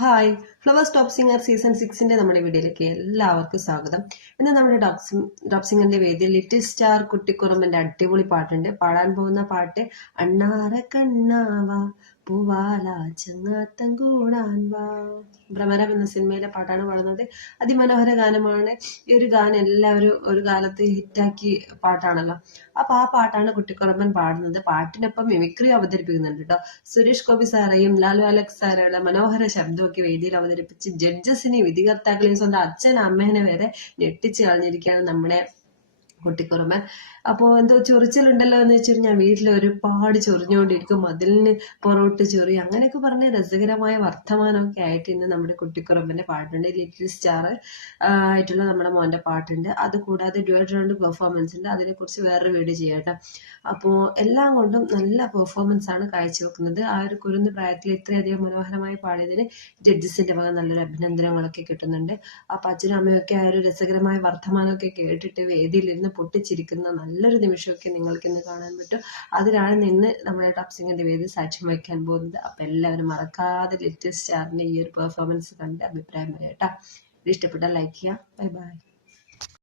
Hi. Flower top singer season സിക്സിന്റെ നമ്മുടെ വീഡിയോയിലേക്ക് എല്ലാവർക്കും സ്വാഗതം. ഇന്ന് നമ്മുടെ ടോപ്പ് സിംഗറിന്റെ വേദിയിൽ ലിറ്റിൽ സ്റ്റാർ കുട്ടിക്കുറുമ്പന്റെ അടിപൊളി പാട്ടുണ്ട്. പാടാൻ പോകുന്ന പാട്ട് അണ്ണാറ കണ്ണാവാ. ചങ്ങാത്തം കൂടാൻ വാ. ഭ്രമരം എന്ന സിനിമയിലെ പാട്ടാണ് പാടുന്നത്. അതിമനോഹര ഗാനമാണ്. ഈ ഒരു ഗാനം എല്ലാവരും ഒരു കാലത്ത് ഹിറ്റാക്കി പാട്ടാണല്ലോ. അപ്പൊ ആ പാട്ടാണ് കുട്ടിക്കുറമ്പൻ പാടുന്നത്. പാട്ടിനൊപ്പം മിമിക്രി അവതരിപ്പിക്കുന്നുണ്ട് കേട്ടോ. സുരേഷ് ഗോപി സാറേയും ലാലു അലക്സ് സാറയുടെ മനോഹര ശബ്ദമൊക്കെ വേദിയിൽ അവതരിപ്പിച്ച് ജഡ്ജസിനെയും വിധികർത്താക്കളെയും സ്വന്തം അച്ഛൻ അമ്മേനെ വരെ ഞെട്ടിച്ച് കളഞ്ഞിരിക്കുകയാണ് നമ്മുടെ കുട്ടിക്കുറമ്പൻ അപ്പോൾ എന്തോ ചൊറിച്ചിലുണ്ടല്ലോ എന്ന് വെച്ചിട്ട് ഞാൻ വീട്ടിൽ ഒരുപാട് ചൊറിഞ്ഞുകൊണ്ടിരിക്കും. മതിലിന് പൊറോട്ട് ചൊറി അങ്ങനെയൊക്കെ പറഞ്ഞ രസകരമായ വർത്തമാനമൊക്കെ ആയിട്ട് ഇന്ന് നമ്മുടെ കുട്ടിക്കുറമ്പന്റെ പാട്ടുണ്ട്. ലിറ്റിൽ സ്റ്റാർ ആയിട്ടുള്ള നമ്മുടെ മോന്റെ പാട്ടുണ്ട്. അത് കൂടാതെ ഡ്യുവൽ റൗണ്ട് പെർഫോമൻസ് ഉണ്ട്. അതിനെക്കുറിച്ച് വേറൊരു വീഡിയോ ചെയ്യാട്ടോ അപ്പോൾ എല്ലാം കൊണ്ടും നല്ല പെർഫോമൻസ് ആണ് കാഴ്ചവെക്കുന്നത്. ആ ഒരു കുരുന്ന് പ്രായത്തിൽ ഇത്രയധികം മനോഹരമായി പാടിയതിന് ജഡ്ജസിന്റെ ഭാഗം നല്ലൊരു അഭിനന്ദനങ്ങളൊക്കെ കിട്ടുന്നുണ്ട്. അപ്പൊ അച്ഛനും അമ്മയൊക്കെ ആ ഒരു രസകരമായ വർത്തമാനമൊക്കെ കേട്ടിട്ട് വേദിയിലിരുന്ന് പൊട്ടിച്ചിരിക്കുന്ന നല്ലൊരു നിമിഷമൊക്കെ നിങ്ങൾക്ക് ഇന്ന് കാണാൻ പറ്റും. അതിനാണ് നിന്ന് നമ്മുടെ ടോപ്പ് സിംഗിന്റെ വേദി സാക്ഷ്യം വഹിക്കാൻ പോകുന്നത്. അപ്പൊ എല്ലാവരും മറക്കാതെ ലിറ്റിൽ സ്റ്റാറിന്റെ ഈ ഒരു പെർഫോമൻസ് കണ്ട് അഭിപ്രായം പറയാം കേട്ടോ. ഇത് ഇഷ്ടപ്പെട്ടാൽ ലൈക്ക് ചെയ്യാം ബൈ ബൈ